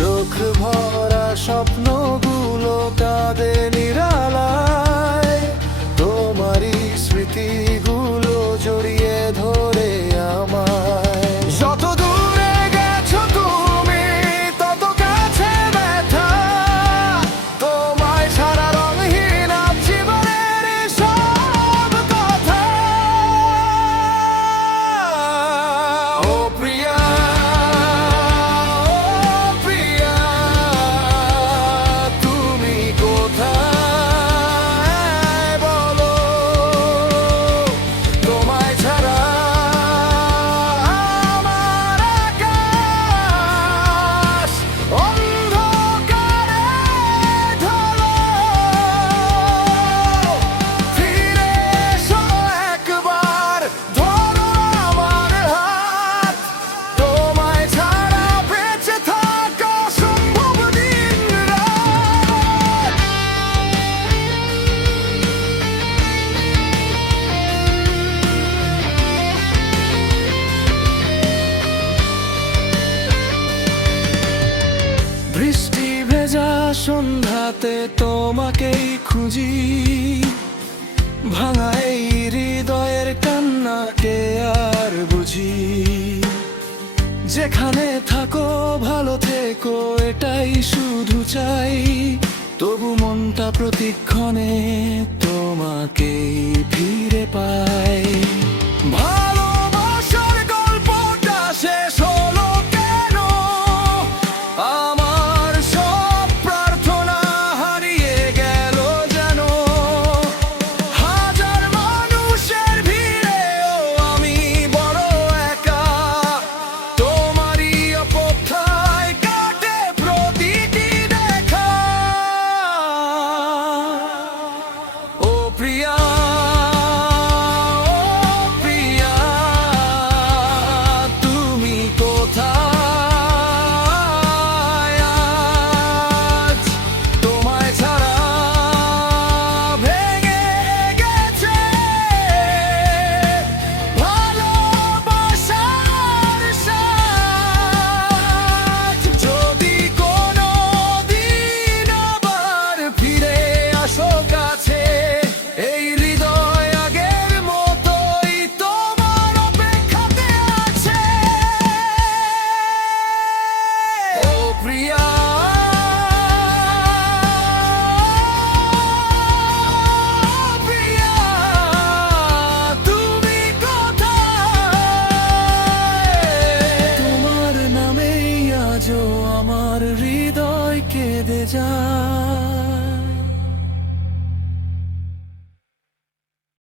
চোখ ভরা স্বপ্নগুলো কাঁদে নিরালায়, তোমারই স্মৃতিগুলো জড়িয়ে ধরে আমায়। যত দূরে গেছো তুমি তত কাছে ব্যথা, তোমায় ছাড়া রঙহীন জীবনের সব কথা। ও প্রিয়া, বৃষ্টি ভেজা সন্ধ্যাতে তোমাকেই খুঁজি, ভাঙা এই হৃদয়ের কান্নাকে আর বুঝি। যেখানে থাকো ভালো থেকো এটাই শুধু চাই, তবু মনটা প্রতিক্ষণে তোমাকেই ফিরে পায়। ভালোবাসার গল্পটা শেষ হলো কেন, আমার সব প্রার্থনা হারিয়ে গেল যেন। হাজার মানুষের ভিড়েও আমি বড় একা, তোমারই অপেক্ষায় কাটে প্রতিটি দেখা। ও প্রিয়া, আমার হৃদয় কেঁদে যায়।